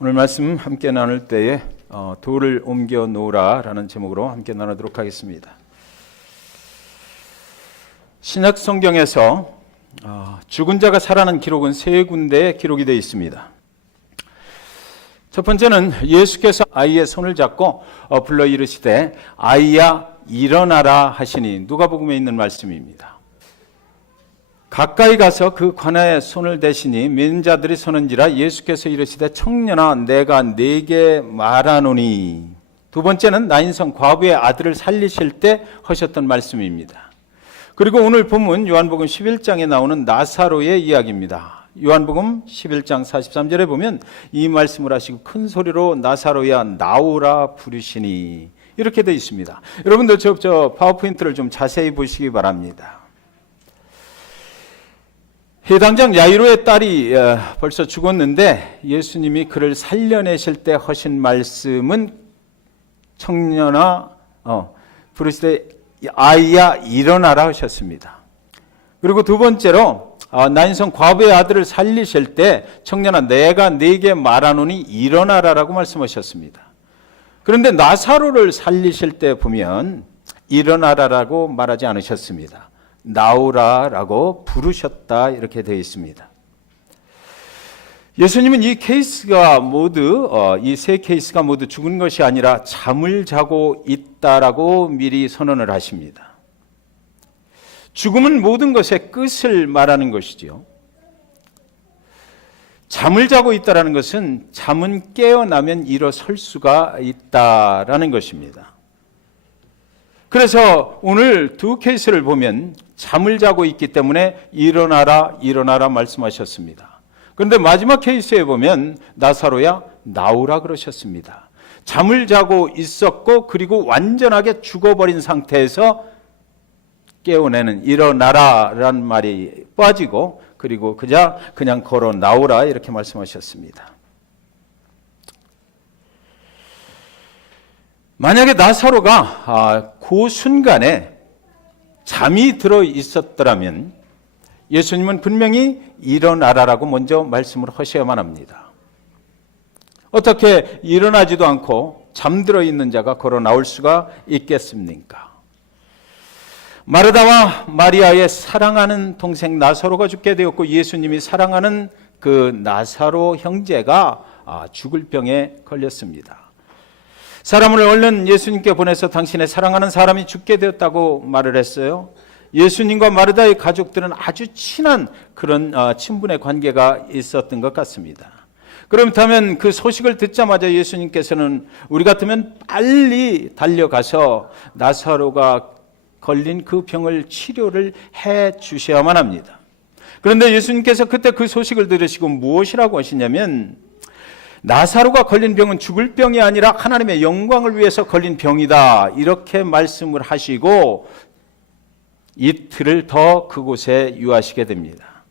오늘 말씀 함께 나눌 때에 돌을 옮겨 놓으라 라는 제목으로 함께 나누도록 하겠습니다. 신약 성경에서 죽은 자가 살아난 기록은 세 군데에 기록이 되어 있습니다. 첫 번째는 예수께서 아이의 손을 잡고 불러 이르시되 아이야 일어나라 하시니 누가복음에 있는 말씀입니다. 가까이 가서 그 관아에 손을 대시니 맨 자들이 서는지라 예수께서 이르시되 청년아 내가 네게 말하노니. 두 번째는 나인성 과부의 아들을 살리실 때 하셨던 말씀입니다. 그리고 오늘 본문 요한복음 11장에 나오는 나사로의 이야기입니다. 요한복음 11장 43절에 보면 이 말씀을 하시고 큰 소리로 나사로야 나오라 부르시니 이렇게 되어 있습니다. 여러분들 저 파워포인트를 좀 자세히 보시기 바랍니다. 해당장 야이로의 딸이 벌써 죽었는데 예수님이 그를 살려내실 때 하신 말씀은 청년아 부르시되 아이야 일어나라 하셨습니다. 그리고 두 번째로 나인성 과부의 아들을 살리실 때 청년아 내가 네게 말하노니 일어나라라고 말씀하셨습니다. 그런데 나사로를 살리실 때 보면 일어나라라고 말하지 않으셨습니다. 나오라라고 부르셨다 이렇게 되어 있습니다. 예수님은 이 케이스가 모두 이 세 케이스가 모두 죽은 것이 아니라 잠을 자고 있다라고 미리 선언을 하십니다. 죽음은 모든 것의 끝을 말하는 것이죠. 잠을 자고 있다라는 것은 잠은 깨어나면 일어설 수가 있다라는 것입니다. 그래서 오늘 두 케이스를 보면 잠을 자고 있기 때문에 일어나라 말씀하셨습니다. 그런데 마지막 케이스에 보면 나사로야 나오라 그러셨습니다. 잠을 자고 있었고 그리고 완전하게 죽어버린 상태에서 깨어내는 일어나라라는 말이 빠지고 그리고 그냥 걸어 나오라 이렇게 말씀하셨습니다. 만약에 나사로가 그 순간에 잠이 들어 있었더라면 예수님은 분명히 일어나라라고 먼저 말씀을 하셔야만 합니다. 어떻게 일어나지도 않고 잠들어 있는 자가 걸어 나올 수가 있겠습니까? 마르다와 마리아의 사랑하는 동생 나사로가 죽게 되었고 예수님이 사랑하는 그 나사로 형제가 죽을 병에 걸렸습니다. 사람을 얼른 예수님께 보내서 당신의 사랑하는 사람이 죽게 되었다고 말을 했어요. 예수님과 마르다의 가족들은 아주 친한 그런 친분의 관계가 있었던 것 같습니다. 그렇다면 그 소식을 듣자마자 예수님께서는 우리 같으면 빨리 달려가서 나사로가 걸린 그 병을 치료를 해 주셔야만 합니다. 그런데 예수님께서 그때 그 소식을 들으시고 무엇이라고 하시냐면 나사로가 걸린 병은 죽을 병이 아니라 하나님의 영광을 위해서 걸린 병이다 이렇게 말씀을 하시고 이틀을 더 그곳에 유하시게 됩니다.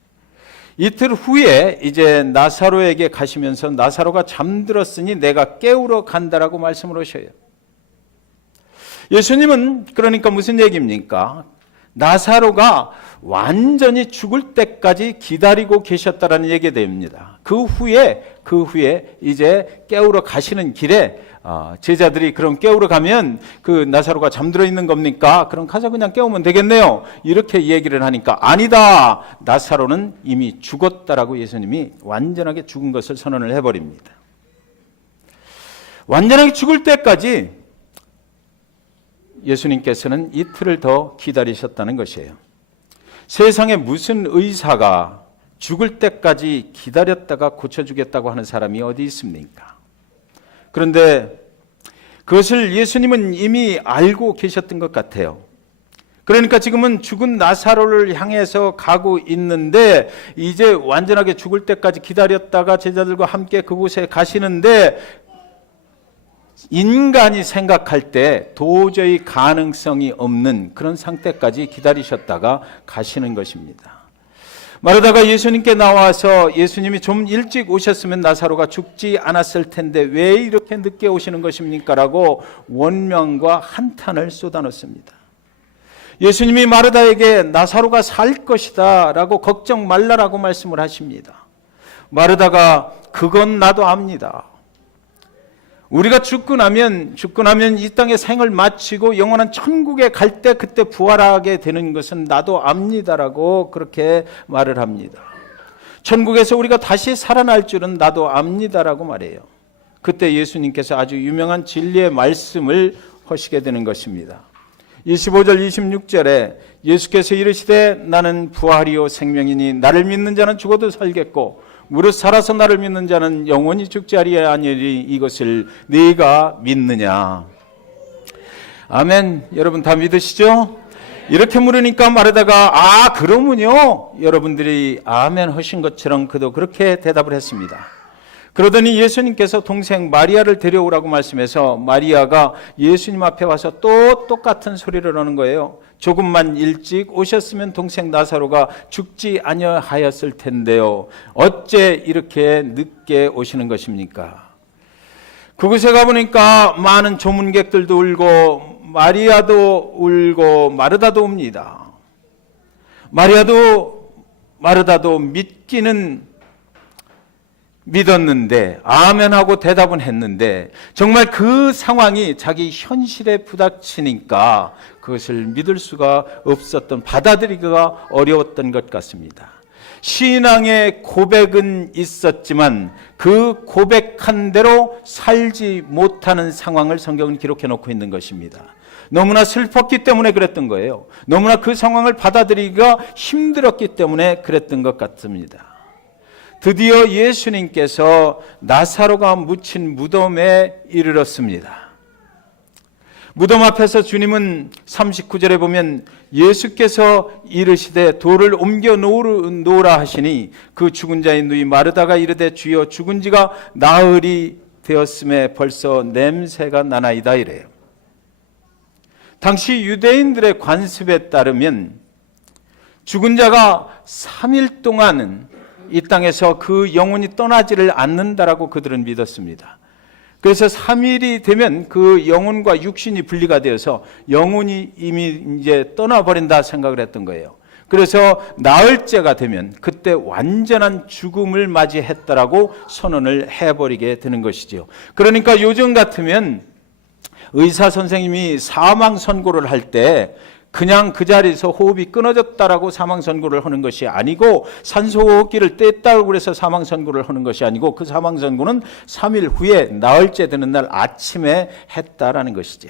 이틀 후에 이제 나사로에게 가시면서 나사로가 잠들었으니 내가 깨우러 간다라고 말씀을 하셔요. 예수님은 그러니까 무슨 얘기입니까? 나사로가 완전히 죽을 때까지 기다리고 계셨다라는 얘기가 됩니다. 그 후에 이제 깨우러 가시는 길에 제자들이 그럼 깨우러 가면 그 나사로가 잠들어 있는 겁니까? 그럼 가서 그냥 깨우면 되겠네요. 이렇게 얘기를 하니까 아니다. 나사로는 이미 죽었다라고 예수님이 완전하게 죽은 것을 선언을 해버립니다. 완전하게 죽을 때까지 예수님께서는 이틀을 더 기다리셨다는 것이에요. 세상에 무슨 의사가 죽을 때까지 기다렸다가 고쳐주겠다고 하는 사람이 어디 있습니까? 그런데 그것을 예수님은 이미 알고 계셨던 것 같아요. 그러니까 지금은 죽은 나사로를 향해서 가고 있는데 이제 완전하게 죽을 때까지 기다렸다가 제자들과 함께 그곳에 가시는데 인간이 생각할 때 도저히 가능성이 없는 그런 상태까지 기다리셨다가 가시는 것입니다. 마르다가 예수님께 나와서 예수님이 좀 일찍 오셨으면 나사로가 죽지 않았을 텐데 왜 이렇게 늦게 오시는 것입니까? 라고 원망과 한탄을 쏟아놓습니다. 예수님이 마르다에게 나사로가 살 것이다 라고 걱정 말라라고 말씀을 하십니다. 마르다가 그건 나도 압니다. 우리가 죽고 나면 이 땅의 생을 마치고 영원한 천국에 갈 때 그때 부활하게 되는 것은 나도 압니다라고 그렇게 말을 합니다. 천국에서 우리가 다시 살아날 줄은 나도 압니다라고 말해요. 그때 예수님께서 아주 유명한 진리의 말씀을 하시게 되는 것입니다. 25절 26절에 예수께서 이르시되 나는 부활이요 생명이니 나를 믿는 자는 죽어도 살겠고 무릇 살아서 나를 믿는 자는 영원히 죽지 아니하리니 이것을 네가 믿느냐. 아멘. 여러분 다 믿으시죠? 이렇게 물으니까 마르다가 그러면요, 여러분들이 아멘 하신 것처럼 그도 그렇게 대답을 했습니다. 그러더니 예수님께서 동생 마리아를 데려오라고 말씀해서 마리아가 예수님 앞에 와서 또 똑같은 소리를 하는 거예요. 조금만 일찍 오셨으면 동생 나사로가 죽지 아니하였을 텐데요. 어째 이렇게 늦게 오시는 것입니까? 그곳에 가보니까 많은 조문객들도 울고 마리아도 울고 마르다도 옵니다. 마르다도 믿기는 믿었는데 아멘하고 대답은 했는데 정말 그 상황이 자기 현실에 부닥치니까 그것을 믿을 수가 없었던, 받아들이기가 어려웠던 것 같습니다. 신앙의 고백은 있었지만 그 고백한 대로 살지 못하는 상황을 성경은 기록해 놓고 있는 것입니다. 너무나 슬펐기 때문에 그랬던 거예요. 너무나 그 상황을 받아들이기가 힘들었기 때문에 그랬던 것 같습니다. 드디어 예수님께서 나사로가 묻힌 무덤에 이르렀습니다. 무덤 앞에서 주님은 39절에 보면 예수께서 이르시되 돌을 옮겨 놓으라 하시니 그 죽은 자의 누이 마르다가 이르되 주여 죽은 지가 나흘이 되었음에 벌써 냄새가 나나이다 이래요. 당시 유대인들의 관습에 따르면 죽은 자가 3일 동안은 이 땅에서 그 영혼이 떠나지를 않는다라고 그들은 믿었습니다. 그래서 3일이 되면 그 영혼과 육신이 분리가 되어서 영혼이 이미 이제 떠나버린다 생각을 했던 거예요. 그래서 나흘째가 되면 그때 완전한 죽음을 맞이했다라고 선언을 해버리게 되는 것이죠. 그러니까 요즘 같으면 의사 선생님이 사망 선고를 할 때 그냥 그 자리에서 호흡이 끊어졌다라고 사망 선고를 하는 것이 아니고 산소호흡기를 뗐다고 그래서 사망 선고를 하는 것이 아니고 그 사망 선고는 3일 후에 나흘째 되는 날 아침에 했다라는 것이죠.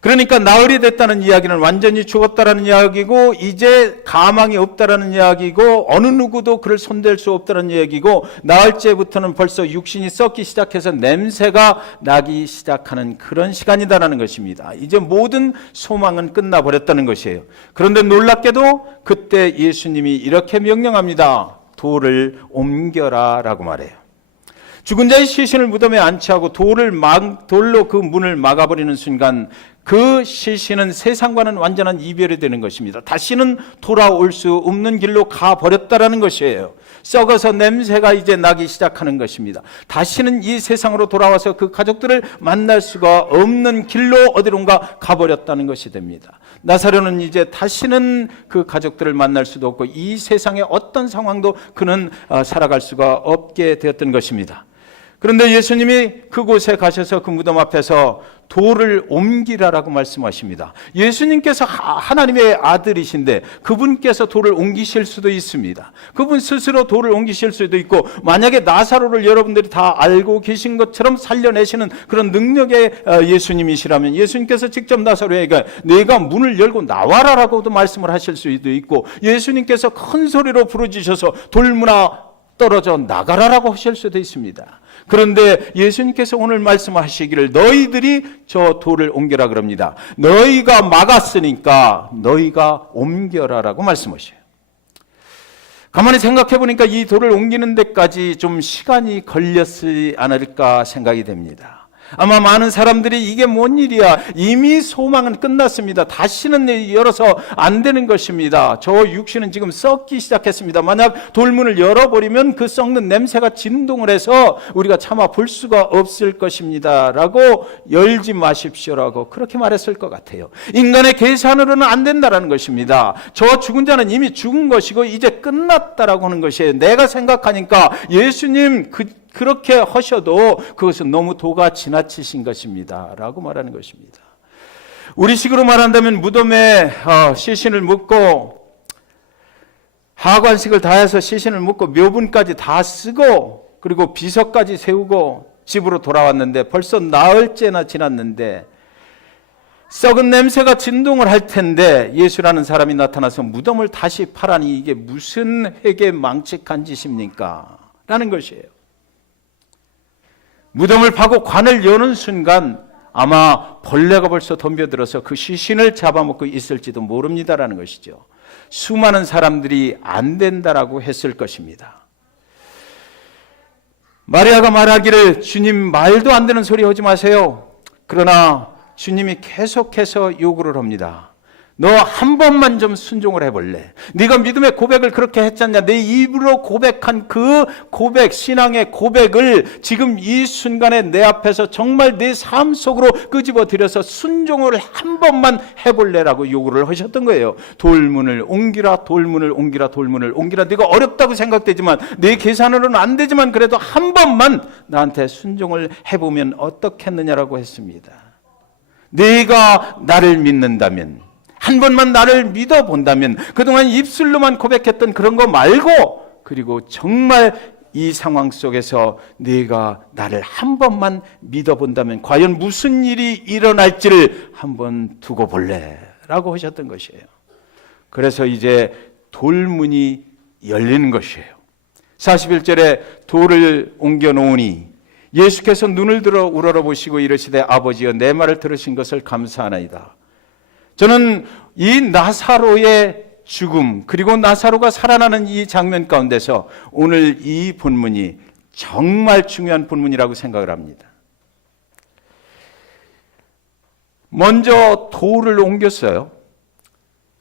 그러니까 나흘이 됐다는 이야기는 완전히 죽었다라는 이야기고 이제 가망이 없다라는 이야기고 어느 누구도 그를 손댈 수 없다는 이야기고 나흘째부터는 벌써 육신이 썩기 시작해서 냄새가 나기 시작하는 그런 시간이다라는 것입니다. 이제 모든 소망은 끝나버렸다는 것이에요. 그런데 놀랍게도 그때 예수님이 이렇게 명령합니다. 돌을 옮겨라 라고 말해요. 죽은 자의 시신을 무덤에 안치하고 돌로 그 문을 막아버리는 순간 그 시신은 세상과는 완전한 이별이 되는 것입니다. 다시는 돌아올 수 없는 길로 가버렸다라는 것이에요. 썩어서 냄새가 이제 나기 시작하는 것입니다. 다시는 이 세상으로 돌아와서 그 가족들을 만날 수가 없는 길로 어디론가 가버렸다는 것이 됩니다. 나사로는 이제 다시는 그 가족들을 만날 수도 없고 이 세상의 어떤 상황도 그는 살아갈 수가 없게 되었던 것입니다. 그런데 예수님이 그곳에 가셔서 그 무덤 앞에서 돌을 옮기라라고 말씀하십니다. 예수님께서 하나님의 아들이신데 그분께서 돌을 옮기실 수도 있습니다. 그분 스스로 돌을 옮기실 수도 있고 만약에 나사로를 여러분들이 다 알고 계신 것처럼 살려내시는 그런 능력의 예수님이시라면 예수님께서 직접 나사로에게 내가 문을 열고 나와라라고도 말씀을 하실 수도 있고 예수님께서 큰 소리로 부르짖으셔서 돌문아 떨어져 나가라라고 하실 수도 있습니다. 그런데 예수님께서 오늘 말씀하시기를 너희들이 저 돌을 옮겨라 그럽니다. 너희가 막았으니까 너희가 옮겨라라고 말씀하셔요. 가만히 생각해 보니까 이 돌을 옮기는 데까지 좀 시간이 걸렸지 않을까 생각이 됩니다. 아마 많은 사람들이 이게 뭔 일이야, 이미 소망은 끝났습니다, 다시는 열어서 안 되는 것입니다, 저 육신은 지금 썩기 시작했습니다, 만약 돌문을 열어버리면 그 썩는 냄새가 진동을 해서 우리가 차마 볼 수가 없을 것입니다 라고 열지 마십시오라고 그렇게 말했을 것 같아요. 인간의 계산으로는 안 된다라는 것입니다. 저 죽은 자는 이미 죽은 것이고 이제 끝났다라고 하는 것이에요. 내가 생각하니까 예수님 그렇게 하셔도 그것은 너무 도가 지나치신 것입니다 라고 말하는 것입니다. 우리식으로 말한다면 무덤에 시신을 묻고 하관식을 다해서 시신을 묻고 묘분까지 다 쓰고 그리고 비석까지 세우고 집으로 돌아왔는데 벌써 나흘째나 지났는데 썩은 냄새가 진동을 할 텐데 예수라는 사람이 나타나서 무덤을 다시 파라니 이게 무슨 회개망측한 짓입니까? 라는 것이에요. 무덤을 파고 관을 여는 순간 아마 벌레가 벌써 덤벼들어서 그 시신을 잡아먹고 있을지도 모릅니다라는 것이죠. 수많은 사람들이 안 된다라고 했을 것입니다. 마리아가 말하기를 주님 말도 안 되는 소리 하지 마세요. 그러나 주님이 계속해서 요구를 합니다. 너 한 번만 좀 순종을 해볼래? 네가 믿음의 고백을 그렇게 했잖냐. 내 입으로 고백한 그 고백, 신앙의 고백을 지금 이 순간에 내 앞에서 정말 내 삶 속으로 끄집어들여서 순종을 한 번만 해볼래라고 요구를 하셨던 거예요. 돌문을 옮기라, 돌문을 옮기라, 돌문을 옮기라. 네가 어렵다고 생각되지만 내 계산으로는 안 되지만 그래도 한 번만 나한테 순종을 해보면 어떻겠느냐라고 했습니다. 네가 나를 믿는다면, 한 번만 나를 믿어본다면, 그동안 입술로만 고백했던 그런 거 말고, 그리고 정말 이 상황 속에서 네가 나를 한 번만 믿어본다면 과연 무슨 일이 일어날지를 한번 두고 볼래? 라고 하셨던 것이에요. 그래서 이제 돌문이 열리는 것이에요. 41절에 돌을 옮겨 놓으니 예수께서 눈을 들어 우러러보시고 이르시되 아버지여 내 말을 들으신 것을 감사하나이다. 저는 이 나사로의 죽음 그리고 나사로가 살아나는 이 장면 가운데서 오늘 이 본문이 정말 중요한 본문이라고 생각을 합니다. 먼저 돌을 옮겼어요.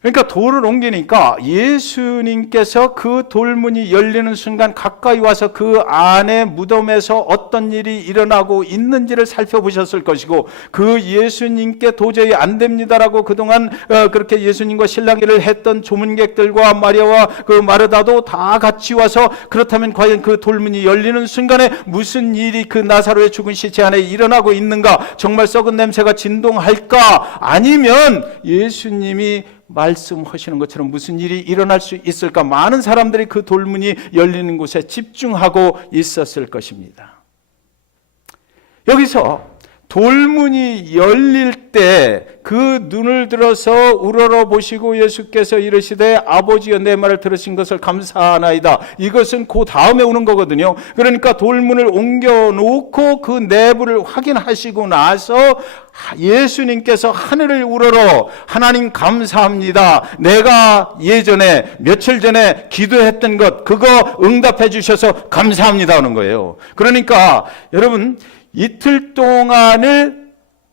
그러니까 돌을 옮기니까 예수님께서 그 돌문이 열리는 순간 가까이 와서 그 안에 무덤에서 어떤 일이 일어나고 있는지를 살펴보셨을 것이고 그 예수님께 도저히 안 됩니다라고 그동안 그렇게 예수님과 실랑이를 했던 조문객들과 마리아와 그 마르다도 다 같이 와서 그렇다면 과연 그 돌문이 열리는 순간에 무슨 일이 그 나사로의 죽은 시체 안에 일어나고 있는가? 정말 썩은 냄새가 진동할까? 아니면 예수님이 말씀하시는 것처럼 무슨 일이 일어날 수 있을까? 많은 사람들이 그 돌문이 열리는 곳에 집중하고 있었을 것입니다. 여기서 돌문이 열릴 때 그 눈을 들어서 우러러보시고 예수께서 이르시되 아버지여 내 말을 들으신 것을 감사하나이다. 이것은 그 다음에 오는 거거든요. 그러니까 돌문을 옮겨놓고 그 내부를 확인하시고 나서 예수님께서 하늘을 우러러 하나님 감사합니다. 내가 예전에 며칠 전에 기도했던 것 그거 응답해 주셔서 감사합니다 하는 거예요. 그러니까 여러분 이틀 동안을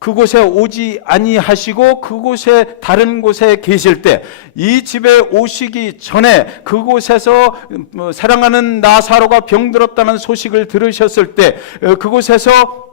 그곳에 오지 아니하시고 그곳에 다른 곳에 계실 때 이 집에 오시기 전에 그곳에서 사랑하는 나사로가 병들었다는 소식을 들으셨을 때 그곳에서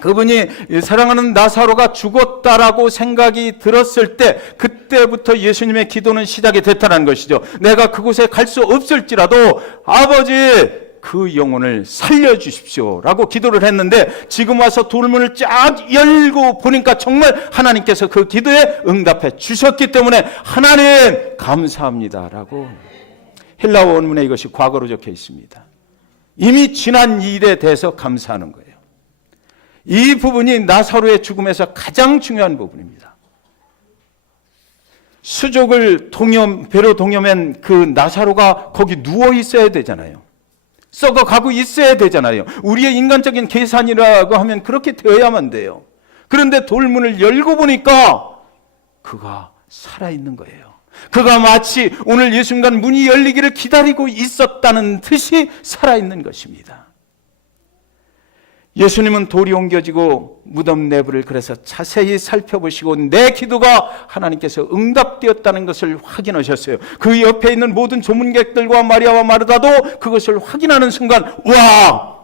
그분이 사랑하는 나사로가 죽었다라고 생각이 들었을 때 그때부터 예수님의 기도는 시작이 됐다는 것이죠. 내가 그곳에 갈 수 없을지라도 아버지 그 영혼을 살려주십시오 라고 기도를 했는데 지금 와서 돌문을 쫙 열고 보니까 정말 하나님께서 그 기도에 응답해 주셨기 때문에 하나님 감사합니다 라고 헬라어 원문에 이것이 과거로 적혀 있습니다. 이미 지난 일에 대해서 감사하는 거예요. 이 부분이 나사로의 죽음에서 가장 중요한 부분입니다. 수족을 배로 동여맨 그 나사로가 거기 누워 있어야 되잖아요. 썩어가고 있어야 되잖아요. 우리의 인간적인 계산이라고 하면 그렇게 되어야만 돼요. 그런데 돌문을 열고 보니까 그가 살아있는 거예요. 그가 마치 오늘 이 순간 문이 열리기를 기다리고 있었다는 듯이 살아있는 것입니다. 예수님은 돌이 옮겨지고 무덤 내부를 그래서 자세히 살펴보시고 내 기도가 하나님께서 응답되었다는 것을 확인하셨어요. 그 옆에 있는 모든 조문객들과 마리아와 마르다도 그것을 확인하는 순간 와!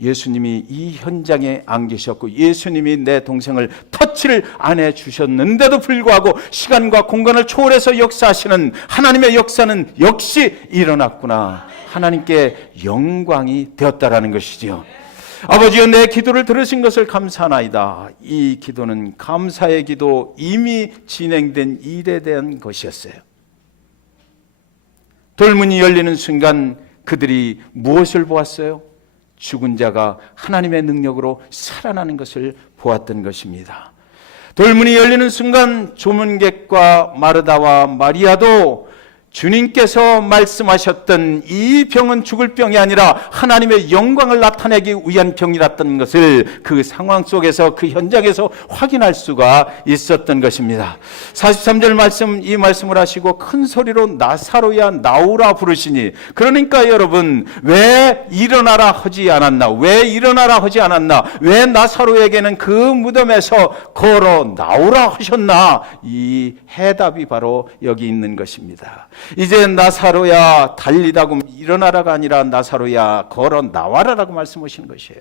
예수님이 이 현장에 안 계셨고 예수님이 내 동생을 터치를 안 해주셨는데도 불구하고 시간과 공간을 초월해서 역사하시는 하나님의 역사는 역시 일어났구나 하나님께 영광이 되었다라는 것이지요. 아버지여, 내 기도를 들으신 것을 감사하나이다. 이 기도는 감사의 기도, 이미 진행된 일에 대한 것이었어요. 돌문이 열리는 순간 그들이 무엇을 보았어요? 죽은 자가 하나님의 능력으로 살아나는 것을 보았던 것입니다. 돌문이 열리는 순간 조문객과 마르다와 마리아도 주님께서 말씀하셨던 이 병은 죽을 병이 아니라 하나님의 영광을 나타내기 위한 병이랐던 것을 그 상황 속에서, 그 현장에서 확인할 수가 있었던 것입니다. 43절 말씀, 이 말씀을 하시고 큰 소리로 나사로야 나오라 부르시니, 그러니까 여러분, 왜 일어나라 하지 않았나? 왜 일어나라 하지 않았나? 왜 나사로에게는 그 무덤에서 걸어 나오라 하셨나? 이 해답이 바로 여기 있는 것입니다. 이제 나사로야 달리다고 일어나라가 아니라 나사로야 걸어 나와라라고 말씀하시는 것이에요.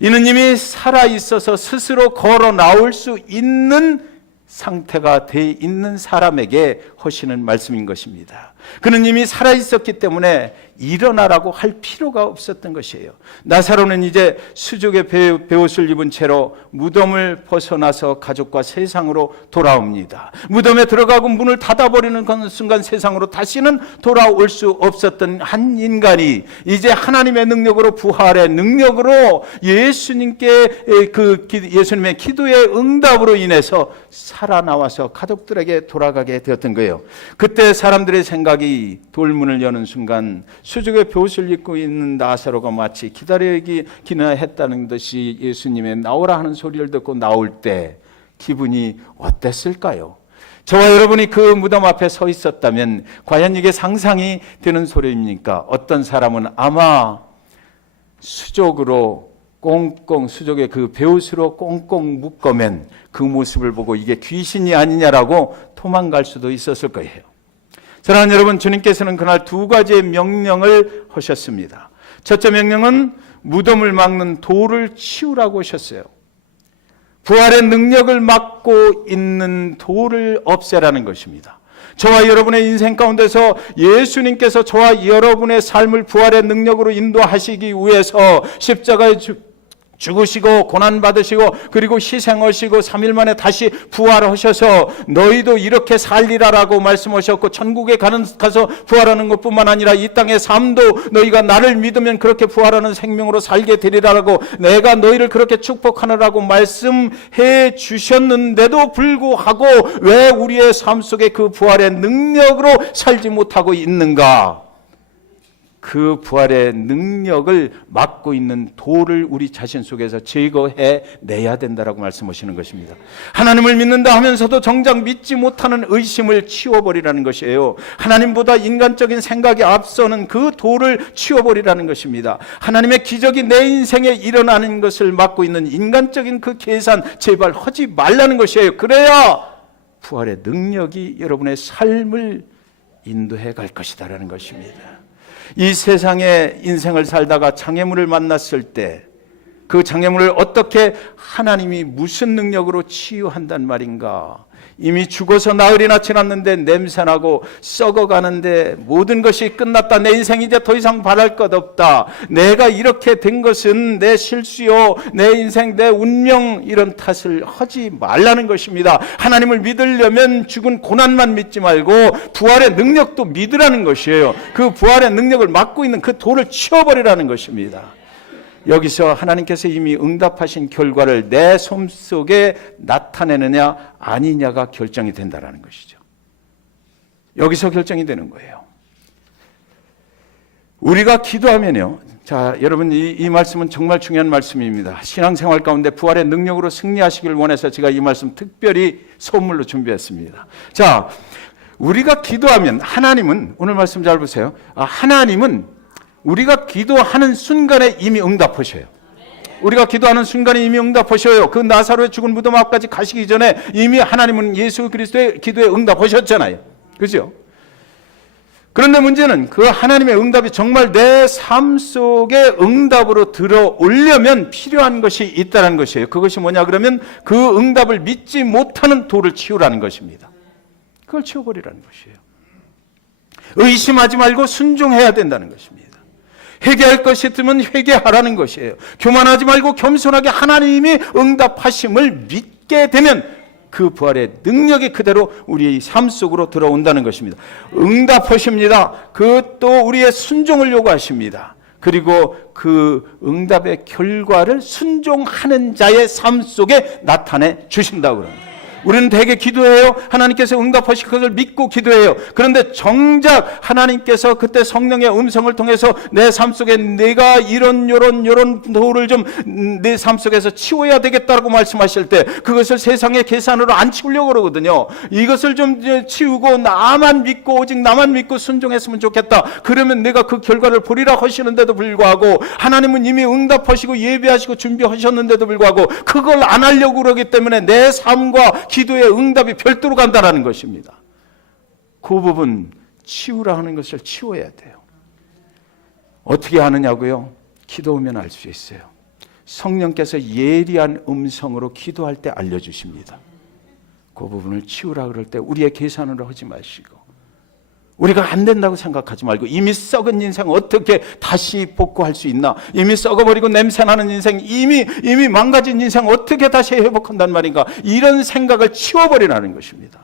이는 이미 살아있어서 스스로 걸어 나올 수 있는 상태가 돼 있는 사람에게 하시는 말씀인 것입니다. 그는 이미 살아있었기 때문에 일어나라고 할 필요가 없었던 것이에요. 나사로는 이제 수족의 베옷을 입은 채로 무덤을 벗어나서 가족과 세상으로 돌아옵니다. 무덤에 들어가고 문을 닫아버리는 순간 세상으로 다시는 돌아올 수 없었던 한 인간이 이제 하나님의 능력으로, 부활의 능력으로 예수님께 예수님의 기도의 응답으로 인해서 살아나와서 가족들에게 돌아가게 되었던 거예요. 그때 사람들의 생각이 돌문을 여는 순간 수족의 베옷을 입고 있는 나사로가 마치 기다리기나 했다는 듯이 예수님의 나오라 하는 소리를 듣고 나올 때 기분이 어땠을까요? 저와 여러분이 그 무덤 앞에 서 있었다면 과연 이게 상상이 되는 소리입니까? 어떤 사람은 아마 수족으로 꽁꽁, 수족의 그 베옷으로 꽁꽁 묶어맨 그 모습을 보고 이게 귀신이 아니냐라고 도망갈 수도 있었을 거예요. 사랑하는 여러분, 주님께서는 그날 두 가지의 명령을 하셨습니다. 첫째 명령은 무덤을 막는 돌을 치우라고 하셨어요. 부활의 능력을 막고 있는 돌을 없애라는 것입니다. 저와 여러분의 인생 가운데서 예수님께서 저와 여러분의 삶을 부활의 능력으로 인도하시기 위해서 십자가에 죽으시고 고난받으시고 그리고 희생하시고 3일 만에 다시 부활하셔서 너희도 이렇게 살리라라고 말씀하셨고, 천국에 가서 부활하는 것뿐만 아니라 이 땅의 삶도 너희가 나를 믿으면 그렇게 부활하는 생명으로 살게 되리라고 내가 너희를 그렇게 축복하느라고 말씀해 주셨는데도 불구하고 왜 우리의 삶 속에 그 부활의 능력으로 살지 못하고 있는가? 그 부활의 능력을 막고 있는 돌을 우리 자신 속에서 제거해 내야 된다라고 말씀하시는 것입니다. 하나님을 믿는다 하면서도 정작 믿지 못하는 의심을 치워버리라는 것이에요. 하나님보다 인간적인 생각이 앞서는 그 돌을 치워버리라는 것입니다. 하나님의 기적이 내 인생에 일어나는 것을 막고 있는 인간적인 그 계산 제발 하지 말라는 것이에요. 그래야 부활의 능력이 여러분의 삶을 인도해 갈 것이다라는 것입니다. 이 세상에 인생을 살다가 장애물을 만났을 때 그 장애물을 어떻게 하나님이 무슨 능력으로 치유한단 말인가? 이미 죽어서 나흘이나 지났는데 냄새나고 썩어가는데 모든 것이 끝났다. 내 인생 이제 더 이상 바랄 것 없다. 내가 이렇게 된 것은 내 실수요, 내 인생, 내 운명, 이런 탓을 하지 말라는 것입니다. 하나님을 믿으려면 죽은 고난만 믿지 말고 부활의 능력도 믿으라는 것이에요. 그 부활의 능력을 막고 있는 그 돌을 치워버리라는 것입니다. 여기서 하나님께서 이미 응답하신 결과를 내 삶 속에 나타내느냐 아니냐가 결정이 된다는 것이죠. 여기서 결정이 되는 거예요. 우리가 기도하면요, 자, 여러분 이 말씀은 정말 중요한 말씀입니다. 신앙생활 가운데 부활의 능력으로 승리하시길 원해서 제가 이 말씀 특별히 선물로 준비했습니다. 자, 우리가 기도하면 하나님은, 오늘 말씀 잘 보세요. 하나님은 우리가 기도하는 순간에 이미 응답하셔요. 우리가 기도하는 순간에 이미 응답하셔요. 그 나사로의 죽은 무덤 앞까지 가시기 전에 이미 하나님은 예수 그리스도의 기도에 응답하셨잖아요. 그죠? 그런데 문제는 그 하나님의 응답이 정말 내 삶 속에 응답으로 들어오려면 필요한 것이 있다는 것이에요. 그것이 뭐냐 그러면 그 응답을 믿지 못하는 돌을 치우라는 것입니다. 그걸 치워버리라는 것이에요. 의심하지 말고 순종해야 된다는 것입니다. 회개할 것이 있으면 회개하라는 것이에요. 교만하지 말고 겸손하게 하나님이 응답하심을 믿게 되면 그 부활의 능력이 그대로 우리의 삶 속으로 들어온다는 것입니다. 응답하십니다. 그것도 우리의 순종을 요구하십니다. 그리고 그 응답의 결과를 순종하는 자의 삶 속에 나타내 주신다고 그럽니다. 우리는 대개 기도해요. 하나님께서 응답하실 것을 믿고 기도해요. 그런데 정작 하나님께서 그때 성령의 음성을 통해서 내 삶 속에 내가 이런 도를 좀 내 삶 속에서 치워야 되겠다고 말씀하실 때 그것을 세상의 계산으로 안 치우려고 그러거든요. 이것을 좀 치우고 나만 믿고 오직 나만 믿고 순종했으면 좋겠다. 그러면 내가 그 결과를 보리라 하시는데도 불구하고 하나님은 이미 응답하시고 예배하시고 준비하셨는데도 불구하고 그걸 안 하려고 그러기 때문에 내 삶과 기도의 응답이 별도로 간다는 것입니다. 그 부분 치우라 하는 것을 치워야 돼요. 어떻게 하느냐고요? 기도하면 알 수 있어요. 성령께서 예리한 음성으로 기도할 때 알려주십니다. 그 부분을 치우라 그럴 때 우리의 계산으로 하지 마시고 우리가 안 된다고 생각하지 말고 이미 썩은 인생 어떻게 다시 복구할 수 있나? 이미 썩어버리고 냄새나는 인생, 이미 망가진 인생 어떻게 다시 회복한단 말인가? 이런 생각을 치워버리라는 것입니다.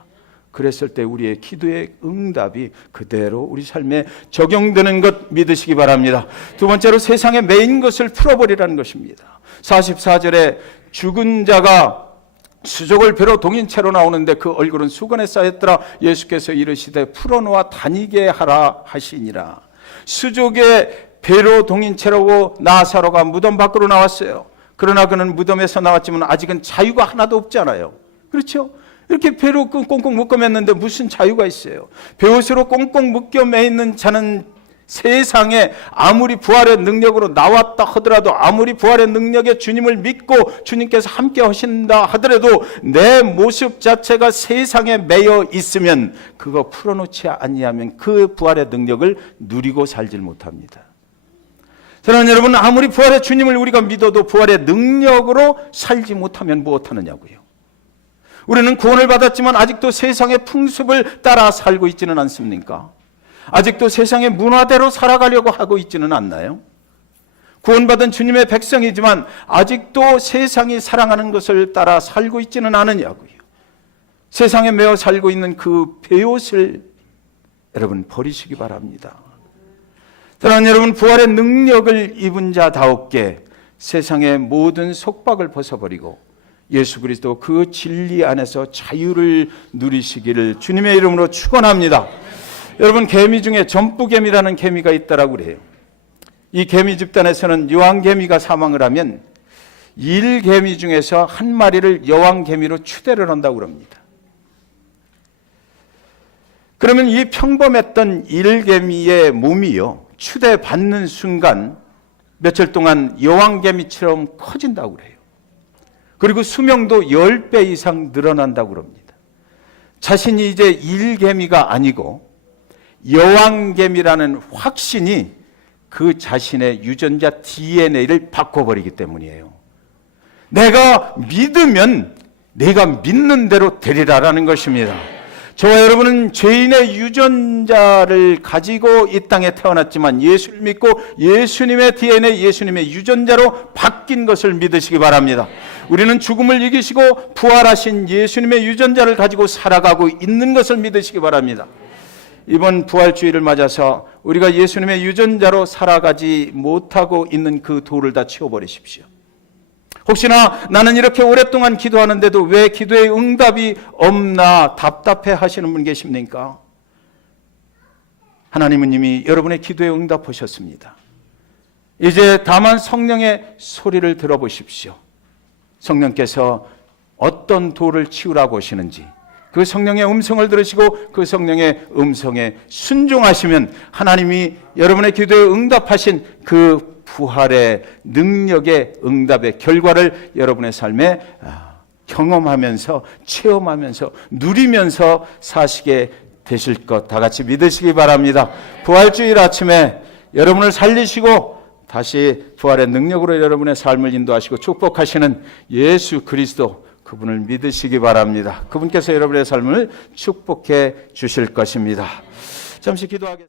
그랬을 때 우리의 기도의 응답이 그대로 우리 삶에 적용되는 것 믿으시기 바랍니다. 두 번째로 세상에 매인 것을 풀어버리라는 것입니다. 44절에 죽은 자가 수족을 배로 동인 채로 나오는데 그 얼굴은 수건에 쌓였더라. 예수께서 이르시되 풀어놓아 다니게 하라 하시니라. 수족의 배로 동인 채로 나사로가 무덤 밖으로 나왔어요. 그러나 그는 무덤에서 나왔지만 아직은 자유가 하나도 없잖아요. 그렇죠? 이렇게 배로 꽁꽁 묶어 맸는데 무슨 자유가 있어요? 배옷으로 꽁꽁 묶여 매 있는 자는 세상에 아무리 부활의 능력으로 나왔다 하더라도 아무리 부활의 능력에 주님을 믿고 주님께서 함께 하신다 하더라도 내 모습 자체가 세상에 매여 있으면 그거 풀어놓지 아니하면 그 부활의 능력을 누리고 살질 못합니다. 사랑하는 여러분, 아무리 부활의 주님을 우리가 믿어도 부활의 능력으로 살지 못하면 무엇하느냐고요. 우리는 구원을 받았지만 아직도 세상의 풍습을 따라 살고 있지는 않습니까? 아직도 세상의 문화대로 살아가려고 하고 있지는 않나요? 구원받은 주님의 백성이지만 아직도 세상이 사랑하는 것을 따라 살고 있지는 않으냐고요. 세상에 매어 살고 있는 그 배옷을 여러분 버리시기 바랍니다. 사랑하는 여러분, 부활의 능력을 입은 자다웠게 세상의 모든 속박을 벗어버리고 예수 그리스도 그 진리 안에서 자유를 누리시기를 주님의 이름으로 축원합니다. 여러분, 개미 중에 전부개미라는 개미가 있다라고 그래요. 이 개미 집단에서는 여왕개미가 사망을 하면 일개미 중에서 한 마리를 여왕개미로 추대를 한다고 그럽니다. 그러면 이 평범했던 일개미의 몸이요, 추대받는 순간 며칠 동안 여왕개미처럼 커진다고 그래요. 그리고 수명도 10배 이상 늘어난다고 그럽니다. 자신이 이제 일개미가 아니고 여왕개미라는 확신이 그 자신의 유전자 DNA를 바꿔버리기 때문이에요. 내가 믿으면 내가 믿는 대로 되리라라는 것입니다. 저와 여러분은 죄인의 유전자를 가지고 이 땅에 태어났지만 예수를 믿고 예수님의 DNA, 예수님의 유전자로 바뀐 것을 믿으시기 바랍니다. 우리는 죽음을 이기시고 부활하신 예수님의 유전자를 가지고 살아가고 있는 것을 믿으시기 바랍니다. 이번 부활주의를 맞아서 우리가 예수님의 유전자로 살아가지 못하고 있는 그 돌을 다 치워버리십시오. 혹시나 나는 이렇게 오랫동안 기도하는데도 왜 기도의 응답이 없나 답답해 하시는 분 계십니까? 하나님은 이미 여러분의 기도에 응답하셨습니다. 이제 다만 성령의 소리를 들어보십시오. 성령께서 어떤 돌을 치우라고 하시는지 그 성령의 음성을 들으시고 그 성령의 음성에 순종하시면 하나님이 여러분의 기도에 응답하신 그 부활의 능력의 응답의 결과를 여러분의 삶에 경험하면서 체험하면서 누리면서 사시게 되실 것 다 같이 믿으시기 바랍니다. 부활주일 아침에 여러분을 살리시고 다시 부활의 능력으로 여러분의 삶을 인도하시고 축복하시는 예수 그리스도, 그분을 믿으시기 바랍니다. 그분께서 여러분의 삶을 축복해 주실 것입니다. 잠시 기도하겠습니다.